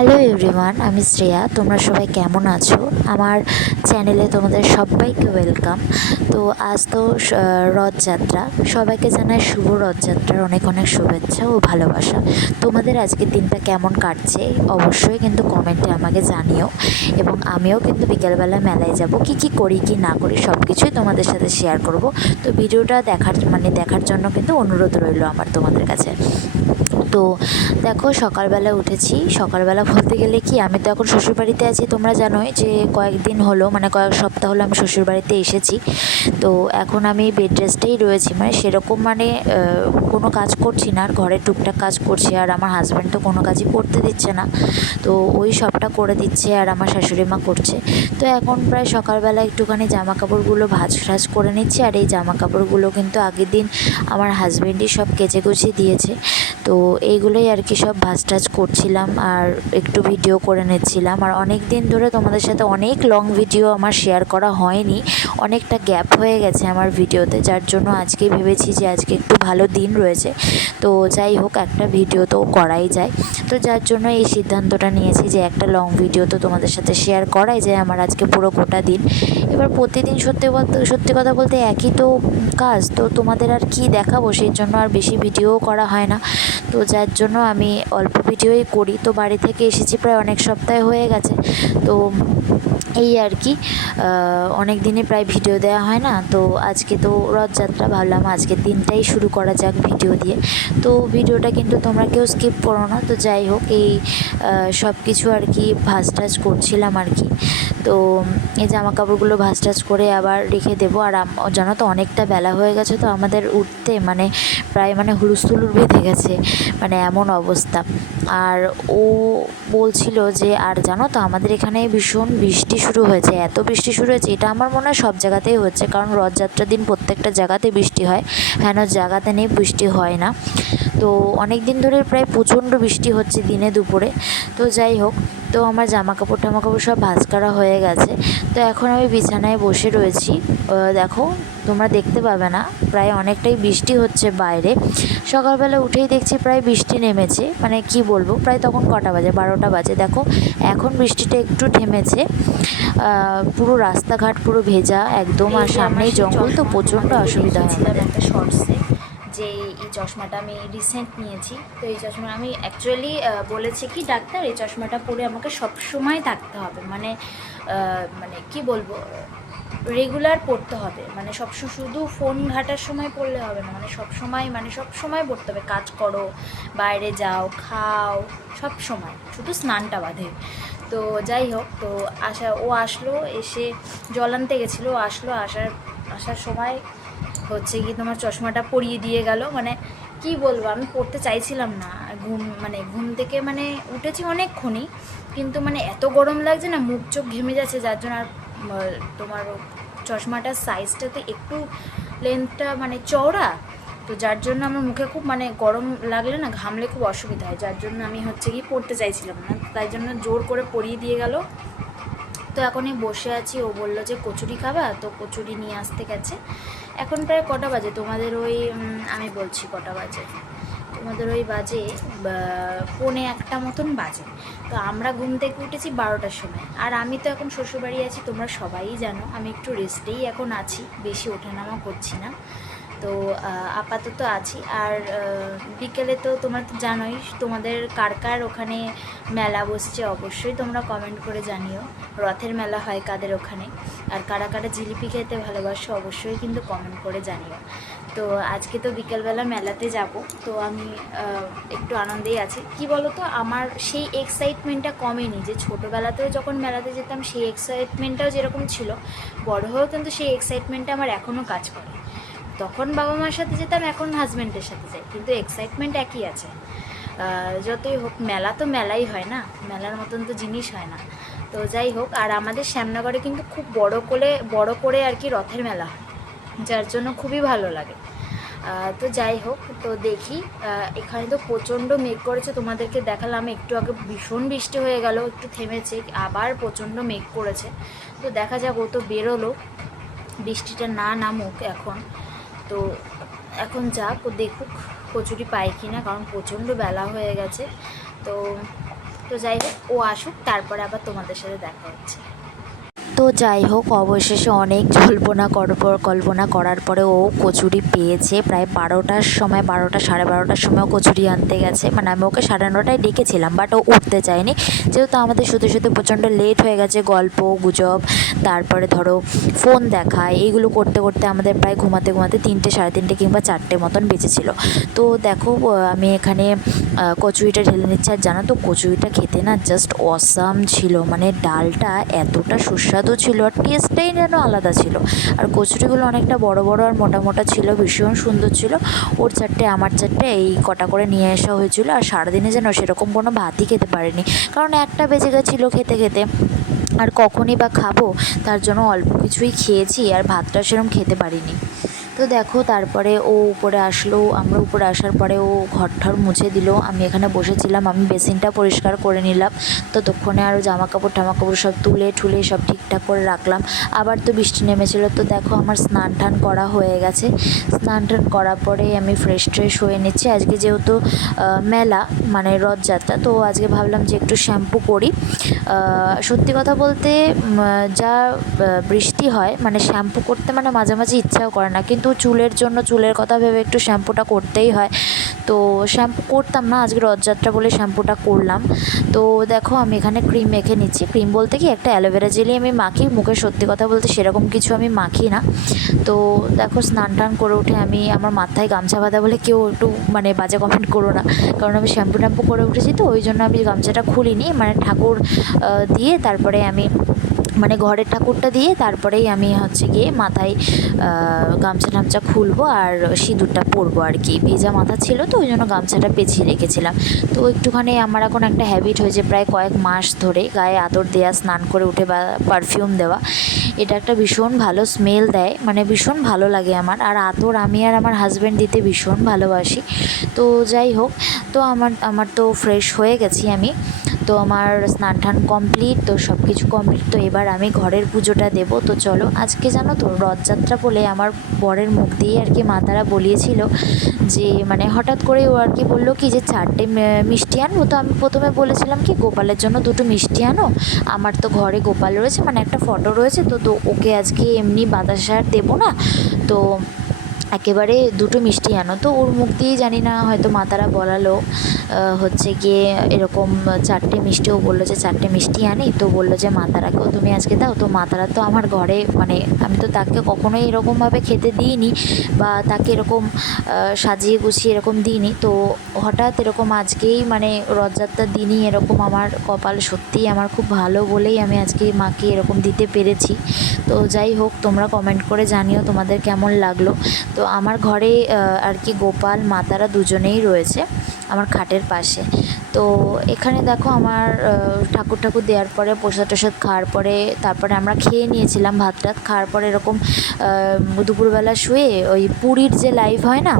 Hello everyone, আমি শ্রেয়া। তোমরা সবাই কেমন আছো? আমার চ্যানেলে তোমাদের সবাইকে ওয়েলকাম। তো আজ তো রথযাত্রা। সবাইকে জানাই শুভ রথযাত্রার অনেক অনেক শুভেচ্ছা ও ভালোবাসা। তোমাদের আজকের দিনটা কেমন কাটছে অবশ্যই কিন্তু কমেন্টে আমাকে জানিও। এবং আমিও কিন্তু বিকেলবেলা মেলায় যাব, কি করি কি না করি সব কিছুই তোমাদের সাথে শেয়ার করব। তো ভিডিওটা দেখার জন্য কিন্তু অনুরোধ রইল আমার তোমাদের কাছে। তো দেখো, সকালবেলা উঠেছি। সকালবেলা বলতে গেলে কি, আমি তো এখন শ্বশুরবাড়িতে আছি। তোমরা জানোই যে কয়েক সপ্তাহ হলো আমি শ্বশুরবাড়িতে এসেছি। তো এখন আমি বেড রেস্টেই রয়েছি, সেরকম কোনো কাজ করছি না, আর ঘরের টুকটাক কাজ করছি। আর আমার হাজব্যান্ড তো কোনো কাজই করতে দিচ্ছে না, তো ওই সবটা করে দিচ্ছে আর আমার শাশুড়ি মা করছে। তো এখন প্রায় সকালবেলা একটুখানি জামা কাপড়গুলো ভাঁজ করে নিচ্ছি। আর এই জামা কাপড়গুলো কিন্তু আগের দিন আমার হাজব্যান্ডই সব কেচে কুচিয়ে দিয়েছে। তো এইগুলোই আর কি সব ভাঁজ করছিলাম আর একটু ভিডিও করে নিচ্ছিলাম। আর অনেক দিন ধরে তোমাদের সাথে অনেক লং ভিডিও আমার শেয়ার করা হয়নি, অনেকটা গ্যাপ হয়ে গেছে আমার ভিডিওতে, যার জন্য আজকে ভেবেছি যে আজকে একটু ভালো দিন রয়েছে, তো যাই হোক একটা ভিডিও তো করাই যায়। তো যার জন্য এই সিদ্ধান্তটা নিয়েছি যে একটা লং ভিডিও তো তোমাদের সাথে শেয়ার করাই যায় আমার আজকে পুরো গোটা দিন। এবার প্রতিদিন সত্যি কথা বলতে একই তো কাজ, তো তোমাদের আর কি দেখাবো, সেই জন্য আর বেশি ভিডিও করা হয় না। তো যার জন্য আমি অল্প ভিডিওই করি। তো বাড়ি থেকে এসেছি প্রায় অনেক সপ্তাহ হয়ে গেছে। তো এই আর কি, অনেক দিনে প্রায় ভিডিও দেওয়া হয় না। তো আজকে তো রথযাত্রা, ভাবলাম আজকের দিনটাই শুরু করা যাক ভিডিও দিয়ে। তো ভিডিওটা কিন্তু তোমরা কেউ স্কিপ করো না। তো যাই হোক, এই সব কিছু আর কি ভাঁজ করছিলাম আর কি। তো এই জামা কাপড়গুলো ভাঁজ করে আবার রেখে দেবো। আর জানো তো অনেকটা বেলা হয়ে গেছে, তো আমাদের উঠতে প্রায় হুলুস্থুলুর বেঁধে গেছে, এমন অবস্থা। আর ও বলছিল যে, আর জানো তো আমাদের এখানে ভীষণ বৃষ্টি শুরু হয়েছে, এত বৃষ্টি শুরু হয়েছে, এটা আমার মনে হয় সব জায়গাতেই হচ্ছে, কারণ রথযাত্রার দিন প্রত্যেকটা জায়গাতে বৃষ্টি হয়, জায়গাতে নেই বৃষ্টি হয় না। তো অনেক দিন ধরে প্রায় প্রচণ্ড বৃষ্টি হচ্ছে দিনে দুপুরে। তো যাই হোক, তো আমার জামা কাপড় সব ভাঁজ করা হয়ে গেছে। তো এখন আমি বিছানায় বসে রয়েছি। দেখো, তোমরা দেখতে পাবে না, প্রায় অনেকটাই বৃষ্টি হচ্ছে বাইরে। সকালবেলা উঠেই দেখছি প্রায় বৃষ্টি নেমেছে, কি বলবো, প্রায় তখন কটা বাজে, 12টা বাজে। দেখো এখন বৃষ্টিটা একটু থেমেছে। পুরো রাস্তাঘাট পুরো ভেজা একদম, আর সামনেই জঙ্গল, তো প্রচণ্ড অসুবিধা হয় আমাদের। একটা শর্টসে যে এই চশমাটা আমি রিসেন্ট নিয়েছি। তো এই চশমা আমি অ্যাকচুয়ালি বলেছে কি ডাক্তার, এই চশমাটা পরে আমাকে সবসময় থাকতে হবে, কি বলবো, রেগুলার পড়তে হবে, শুধু ফোন ঘাটার সময় পড়লে হবে না, সব সময় পড়তে হবে। কাজ করো, বাইরে যাও, খাও, সব সময়, শুধু স্নানটা বাদে। তো যাই হোক, তো ও আসলো, এসে জল আনতে গেছিলো, আসার সময় হচ্ছে কি তোমার চশমাটা পরিয়ে দিয়ে গেল। কি বলবো, আমি পড়তে চাইছিলাম না। ঘুম থেকে উঠেছি অনেকক্ষণই, কিন্তু এত গরম লাগছে না, মুখ চোখ ঘেমে যাচ্ছে, যার জন্য। আর তোমার চশমাটার সাইজটা তো একটু লেন্থটা চওড়া, তো যার জন্য আমার মুখে খুব গরম লাগলে না, ঘামলে খুব অসুবিধা হয়, যার জন্য আমি হচ্ছে কি পড়তে চাইছিলাম না, তাই জন্য জোর করে পরিয়ে দিয়ে গেল। তো এখনই বসে আছি। ও বললো যে কচুরি খাবা, তো কচুরি নিয়ে আসতে গেছে। এখন প্রায় কটা বাজে তোমাদের, আমি বলছি কটা বাজে, তোমাদের বাজে 1:45 মতন বাজে। তো আমরা ঘুম থেকে উঠেছি 12টার সময়। আর আমি তো এখন শ্বশুরবাড়ি আছি, তোমরা সবাই জানো, আমি একটু রেস্টেই এখন আছি, বেশি ওঠানামা করছি না। তো আপাতত আছি। আর বিকেলে তো তোমরা তো জানোই, তোমাদের কার কার ওখানে মেলা বসছে অবশ্যই তোমরা কমেন্ট করে জানিও। রথের মেলা হয় কাদের ওখানে, আর কারা কারা জিলিপি খেতে ভালোবাসো অবশ্যই কিন্তু কমেন্ট করে জানিও। তো আজকে তো বিকেলবেলা মেলাতে যাব, তো আমি একটু আনন্দেই আছি। কি বলো তো, আমার সেই এক্সাইটমেন্টটা কমেনি, যে ছোটোবেলাতেও যখন মেলাতে যেতাম সেই এক্সাইটমেন্টটাও যেরকম ছিল, বড় হয়েও কিন্তু সেই এক্সাইটমেন্টটা আমার এখনও কাজ করে। তখন বাবা মার সাথে যেতাম, এখন হাজব্যান্ডের সাথে যাই, কিন্তু এক্সাইটমেন্ট একই আছে। যতই হোক, মেলা তো মেলাই হয় না, মেলার মতন তো জিনিস হয় না। তো যাই হোক, আর আমাদের শ্যামনগরে কিন্তু খুব বড় করে আর কি রথের মেলা হয়, যার জন্য খুবই ভালো লাগে। তো যাই হোক, তো দেখি। এখানে তো প্রচণ্ড মেঘ করেছে, তোমাদেরকে দেখালাম একটু আগে, ভীষণ বৃষ্টি হয়ে গেল, একটু থেমেছে, আবার প্রচণ্ড মেঘ করেছে। তো দেখা যাক, ও তো বেরোলো, বৃষ্টিটা না নামুক এখন। তো এখন যাক, ও দেখুক কচুরি পায় কি না, কারণ প্রচণ্ড বেলা হয়ে গেছে। তো তো যাই হোক, ও আসুক, তারপরে আবার তোমাদের সাথে দেখা হচ্ছে। তো যাই হোক, অবশেষে অনেক কল্পনা করার পরে ও কচুরি পেয়েছে। প্রায় 12টার সময়, 12টা সাড়ে 12টার সময় ও কচুরি আনতে গেছে। মানে আমি ওকে 9:30টায় ডেকেছিলাম, বাট ও উঠতে চায়নি। যেহেতু আমাদের শুতে শুতে প্রচণ্ড লেট হয়ে গেছে, গল্প গুজব, তারপরে ধরো ফোন দেখা, এইগুলো করতে করতে আমাদের প্রায় ঘুমাতে ঘুমাতে 3টে, সাড়ে 3টে কিংবা 4টে মতন বেজেছিল। তো দেখো আমি এখানে কচুরিটা ঢেলে নিচ্ছি। আর জানো তো, কচুরিটা খেতে না জাস্ট অসাম ছিল। মানে ডালটা এতটা সুস্বাদু ছিল আর টেস্টটাই যেন আলাদা ছিল। আর কচুরিগুলো অনেকটা বড় বড় আর মোটা মোটা ছিল, ভীষণ সুন্দর ছিল। ওর 4টে, আমার 4টে, এই কটা করে নিয়ে আসা হয়েছিল। আর সারাদিনে যেন সেরকম কোনো ভাতই খেতে পারিনি, কারণ 1টা বেজে গেছিলো খেতে খেতে। আর কখনই বা খাবো, তার জন্য অল্প কিছুই খেয়েছি, আর ভাতটা সেরকম খেতে পারিনি। তো দেখো তারপরে ও উপরে আসলো। আমরা উপরে আসার পরে ও ঘর ঠর মুছে দিল। আমি এখানে বসেছিলাম, আমি বেসিনটা পরিষ্কার করে নিলাম। ততক্ষণে আরও জামা কাপড় সব তুলে ঠুলে সব ঠিকঠাক করে রাখলাম। আবার তো বৃষ্টি নেমেছিল। তো দেখো আমার স্নান টান করা হয়ে গেছে। স্নান টান করার পরে আমি ফ্রেশ ট্রেশ হয়ে নিচ্ছি। আজকে যেহেতু মেলা, মানে রথযাত্রা, তো আজকে ভাবলাম যে একটু শ্যাম্পু করি। সত্যি কথা বলতে যা বৃষ্টি হয়, মানে শ্যাম্পু করতে মানে মাঝে মাঝে ইচ্ছাও করে না, কিন্তু চুলের জন্য, চুলের কথা ভেবে একটু শ্যাম্পুটা করতেই হয়। তো শ্যাম্পু করতাম না, আজকে রথযাত্রা বলে শ্যাম্পুটা করলাম। তো দেখো আমি এখানে ক্রিম মেখে নিচ্ছি। ক্রিম বলতে কি, একটা অ্যালোভেরা জেলি আমি মাখি মুখে। সত্যি কথা বলতে সেরকম কিছু আমি মাখি না। তো দেখো স্নান টান করে উঠে আমি, আমার মাথায় গামছা বাঁধা বলে কেউ একটু মানে বাজে কমেন্ট করো না, কারণ আমি শ্যাম্পু ট্যাম্পু করে উঠেছি, তো ওই জন্য আমি গামছাটা খুলিনি। মানে ঠাকুর দিয়ে তারপরে আমি, মানে ঘরের ঠাকুরটা দিয়ে তারপরেই আমি হচ্ছে গিয়ে মাথায় গামছা টামছা খুলবো আর সিঁদুরটা পরবো আর কি। ভেজা মাথা ছিল তো ওই জন্য গামছাটা পেঁচিয়ে রেখেছিলাম। তো একটুখানি আমার এখন একটা হ্যাবিট হয়েছে প্রায় কয়েক মাস ধরে, গায়ে আদর দেওয়া, স্নান করে উঠে বা পারফিউম দেওয়া। এটা একটা ভীষণ ভালো স্মেল দেয়, মানে ভীষণ ভালো লাগে আমার। আর আতর আমি আর আমার হাজব্যান্ড দিতে ভীষণ ভালোবাসি। তো যাই হোক, তো আমার তো ফ্রেশ হয়ে গেছি আমি। তো আমার স্নান টান কমপ্লিট, তো সব কিছু কমপ্লিট। তো এবার আমি ঘরের পুজোটা দেবো। তো চলো, আজকে জানো তো রথযাত্রা বলে আমার বরের মুখ দিয়ে আর কি মা তারা বলিয়েছিল যে, মানে হঠাৎ করে ও আর কি বললো কি যে 4টে মিষ্টি আনবো। তো আমি প্রথমে বলেছিলাম কি, গোপালের জন্য 2টো মিষ্টি আনো। আমার তো ঘরে গোপাল রয়েছে, মানে একটা ফটো রয়েছে, তো ওকে আজকে এমনি বাতাসা আর দেবো না, তো একেবারে 2টো মিষ্টি আনো। তো ওর মুখ দিয়েই জানি না হয়তো মা তারা বলালো হচ্ছে গিয়ে এরকম 4টে মিষ্টি। ও বললো যে 4টে মিষ্টি আনি। তো বললো যে মা তারাকেও তুমি আজকে দাও। তো মা তারা তো আমার ঘরে, মানে আমি তো তাকে কখনোই এরকমভাবে খেতে দিইনি, বা তাকে এরকম সাজিয়ে গুছিয়ে এরকম দিইনি। তো হঠাৎ এরকম আজকেই, মানে রথযাত্রার দিনই এরকম আমার কপাল সত্যিই আমার খুব ভালো বলেই আমি আজকে মাকে এরকম দিতে পেরেছি। তো যাই হোক, তোমরা কমেন্ট করে জানিও তোমাদের কেমন লাগলো। তো আমার ঘরে আর কি গোপাল মা তারা দুজনেই রয়েছে আমার খাটের পাশে। তো এখানে দেখো আমার ঠাকুর দেওয়ার পরে, প্রসাদ টসাদ খাওয়ার পরে, তারপরে আমরা খেয়ে নিয়েছিলাম ভাত টাত খাওয়ার পরে। এরকম দুপুরবেলা শুয়ে ওই পুরীর যে লাইভ হয় না,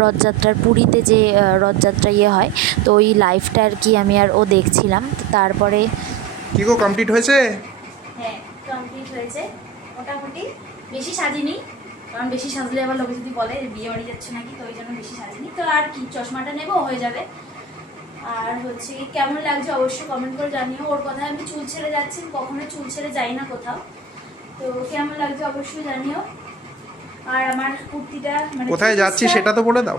রথযাত্রার পুরীতে যে রথযাত্রা হয়, তো ওই লাইভটা আর কি আমি আর ও দেখছিলাম। তো তারপরে কি গো, কমপ্লিট হয়েছে? হ্যাঁ, কমপ্লিট হয়েছে মোটামুটি। বেশি সাজিনি, কারণ বেশি সাজলে আবার লোকে যদি বলে বিয়ে বাড়ি যাচ্ছে নাকি, তো ওই জন্য বেশি সাজিনি। তো আর কি, চশমাটা নেবো, হয়ে যাবে। আর হচ্ছে কেমন লাগছে অবশ্যই কমেন্ট করে জানিও। ওর কথায় আমি চুল ছেড়ে যাচ্ছি, কখনো চুল ছেড়ে যাই না কোথাও। তো কেমন লাগছে অবশ্যই জানিও। আর আমার কুর্তিটা, মানে কোথায় যাচ্ছি সেটা তো বলে দাও।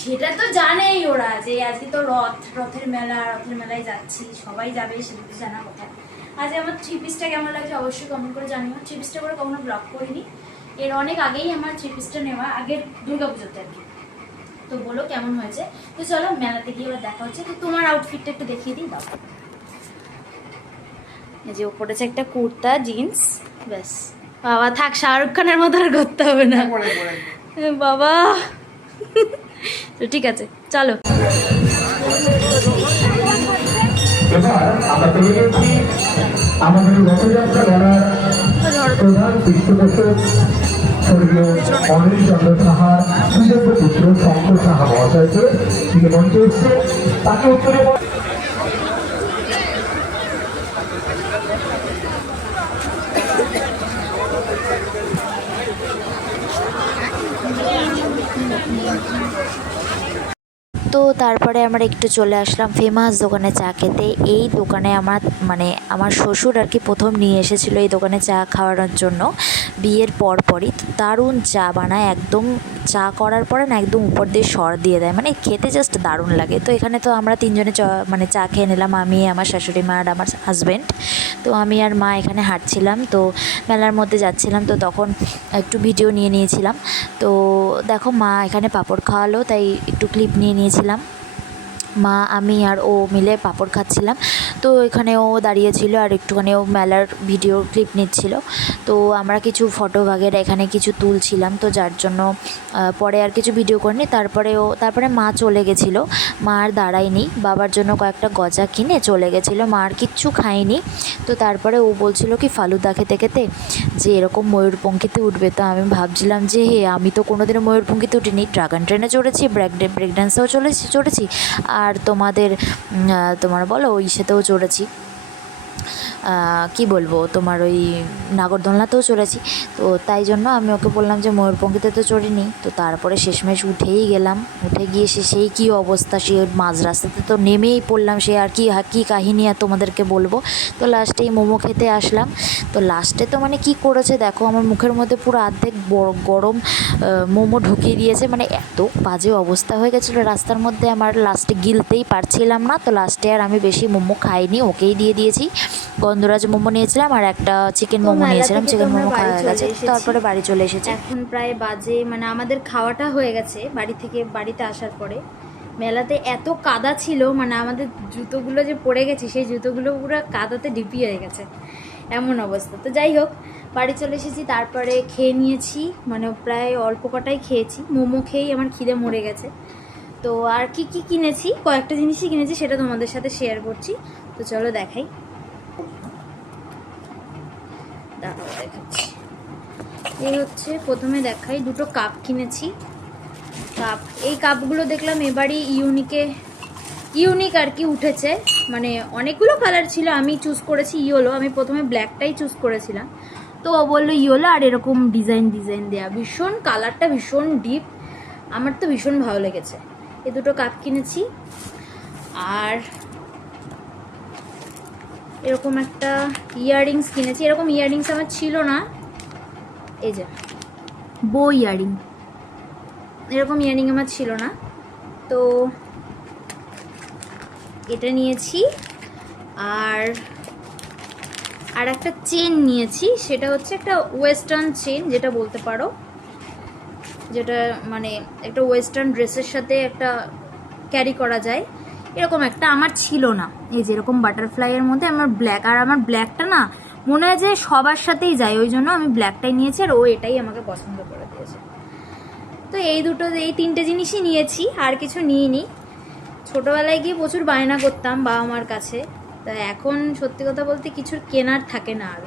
সেটা তো জানেই ওরা, যে আজকে তো রথের মেলায় যাচ্ছি, সবাই যাবে, সেটা তো জানা কথা। আজ আমার 3 পিসটা কেমন লাগছে অবশ্যই কমেন্ট করে জানিও। 3 পিসটা করে কখনো ব্লগ করিনি, এর অনেক আগেই আমার 3 পিসটা নেওয়া, আগের দুর্গাপুজোতে আর কি। তো বলো কেমন হয়েছে। তো চলো মেলাতে গিয়ে এবার দেখা হচ্ছে। তো তোমার আউটফিটটা একটু দেখিয়ে দিই, দাও। এই যে পরেছে একটা কুর্তা জিন্স, ব্যাস। বাবা থাক, শাহরুখ খানের মতো আর করতে হবে না বাবা। তো ঠিক আছে, চলো। এবার আমরা পেয়ে গেছি আমাদের রথযাত্রা গড়ার প্রধান পৃষ্ঠপোষক স্বর্গীয় অনিল চন্দ্র সাহার সুযোগ্য পুত্র শঙ্কর সাহা মহাশয়কে, তিনি মঞ্চে এসছে, তাকে উত্তরে তো তারপরে আমরা একটু চলে আসলাম ফেমাস দোকানে চা খেতে। এই দোকানে আমার শ্বশুর আর কি প্রথম নিয়ে এসেছিলো এই দোকানে চা খাওয়ানোর জন্য বিয়ের পরই। তো দারুণ চা বানায়, একদম চা করার পরে না একদম উপর দিয়ে সর দিয়ে দেয়, মানে খেতে জাস্ট দারুণ লাগে। তো এখানে তো আমরা তিনজনে চা খেয়ে নিলাম, আমি, আমার শাশুড়ি মা আর আমার হাজব্যান্ড। তো আমি আর মা এখানে হাঁটছিলাম, তো মেলার মধ্যে যাচ্ছিলাম, তো তখন একটু ভিডিও নিয়ে নিয়েছিলাম। তো দেখো মা এখানে পাঁপড় খাওয়ালো, তাই একটু ক্লিপ নিয়ে নিয়েছিলাম। মা, আমি আর ও মিলে পাঁপড় খাচ্ছিলাম। তো এখানে ও দাঁড়িয়েছিল আর একটুখানি ও মেলার ভিডিও ক্লিপ নিচ্ছিল। তো আমরা কিছু ফটো বাগেরা এখানে কিছু তুলছিলাম, তো যার জন্য পরে আর কিছু ভিডিও করিনি। তারপরে মা চলে গেছিলো, মা আর দাঁড়ায়নি, বাবার জন্য কয়েকটা গজা কিনে চলে গেছিলো, মা আর কিচ্ছু খায়নি। তো তারপরে ও বলছিল কি ফালুদা খেতে খেতে যে এরকম ময়ূরপঙ্খীতে উঠবে। তো আমি ভাবছিলাম যে আমি তো কোনোদিনও ময়ূরপঙ্খীতে উঠিনি, ড্রাগন ট্রেনে চড়েছি, ব্রেক ডান্সেও চড়েছি, আর তোমার বলো ওই সেতেও চড়েছি, কি বলবো, তোমার ওই নাগরদোলনাতেও চড়েছি। তো তাই জন্য আমি ওকে বললাম যে ময়ূরপঙ্খীতে তো চড়িনি। তো তারপরে শেষমেশ উঠে গিয়ে সেই কী অবস্থা, সে মাঝ রাস্তাতে তো নেমেই পড়লাম, সে আর কি কাহিনী আর তোমাদেরকে বলবো। তো লাস্টেই মোমো খেতে আসলাম। তো লাস্টে তো মানে কি করেছে দেখো, আমার মুখের মধ্যে পুরো অর্ধেক গরম মোমো ঢুকিয়ে দিয়েছে, মানে এত বাজে অবস্থা হয়ে গেছিলো রাস্তার মধ্যে, আমার লাস্টে গিলতেই পারছিলাম না। তো লাস্টে আর আমি বেশি মোমো খাইনি, ওকেই দিয়ে দিয়েছি। গন্ধরাজ মোমো নিয়েছিলাম আর একটা চিকেন মোমো নিয়েছিলাম, চিকেন মোমো খাওয়া হয়ে গেছে। তারপরে বাড়ি চলে এসেছি। এখন প্রায় বাজে, মানে আমাদের খাওয়াটা হয়ে গেছে বাড়িতে আসার পরে। মেলাতে এত কাদা ছিল, মানে আমাদের জুতোগুলো যে পড়ে গেছে সেই জুতোগুলো পুরো কাদাতে ডিপি হয়ে গেছে, এমন অবস্থা। তো যাই হোক, বাড়ি চলে এসেছি, তারপরে খেয়ে নিয়েছি, মানে প্রায় অল্প কটাই খেয়েছি। মোমো খেয়েই আমার খিদে মরে গেছে। তো আর কি কিনেছি, কয়েকটা জিনিসই কিনেছি, সেটা তোমাদের সাথে শেয়ার করছি। তো চলো দেখাই, দেখাচ্ছি। এই হচ্ছে, প্রথমে দেখাই, দুটো কাপ কিনেছি। এই কাপগুলো দেখলাম এবারই ইউনিক আর কি উঠেছে, মানে অনেকগুলো কালার ছিল, আমি চুজ করেছি ইয়েলো। আমি প্রথমে ব্ল্যাকটাই চুজ করেছিলাম, তো ও বললো ইয়েলো আর এরকম ডিজাইন দেয়া, ভীষণ কালারটা ভীষণ ডিপ, আমার তো ভীষণ ভালো লেগেছে। এই দুটো কাপ কিনেছি। আর এরকম একটা ইয়াররিংস কিনেছি, এরকম ইয়াররিংস আমার ছিল না, এই যে বো ইয়াররিং, এরকম ইয়াররিং আমার ছিল না। তো এটা নিয়েছি। আর একটা চেন নিয়েছি, সেটা হচ্ছে একটা ওয়েস্টার্ন চেন, যেটা বলতে পারো, যেটা মানে একটা ওয়েস্টার্ন ড্রেসের সাথে একটা ক্যারি করা যায়, এরকম একটা আমার ছিল না। এই যে এরকম বাটারফ্লাইয়ের মধ্যে আমার ব্ল্যাক, আর আমার ব্ল্যাকটা না মনে হয় যে সবার সাথেই যায়, ওই জন্য আমি ব্ল্যাকটাই নিয়েছি, আর ও এটাই আমাকে পছন্দ করে দিয়েছে। তো এই তিনটে জিনিসই নিয়েছি, আর কিছু নিইনি। ছোটোবেলায় গিয়ে প্রচুর বায়না করতাম বাবা মার কাছে, তা এখন সত্যি কথা বলতে কিছুর কেনার থাকে না আর।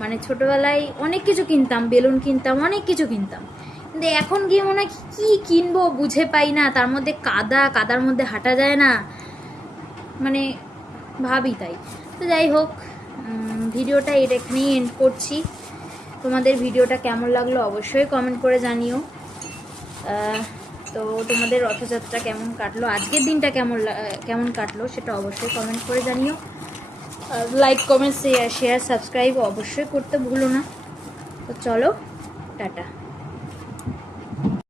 মানে ছোটোবেলায় অনেক কিছু কিনতাম, বেলুন কিনতাম, অনেক কিছু কিনতাম, কিন্তু এখন গিয়ে মনে হয় কী কিনবো বুঝে পাই না, তার মধ্যে কাদার মধ্যে হাঁটা যায় না, মানে ভাবি তাই। তো যাই হোক, ভিডিওটা এখানেই এন্ড করছি। তোমাদের ভিডিওটা কেমন লাগলো অবশ্যই কমেন্ট করে জানিও। তো তোমাদের রথযাত্রা কেমন কাটলো, আজকের দিনটা কেমন কাটলো সেটা অবশ্যই কমেন্ট করে জানিও। লাইক, কমেন্ট, শেয়ার, সাবস্ক্রাইব অবশ্যই করতে ভুলো না। তো চলো, টাটা।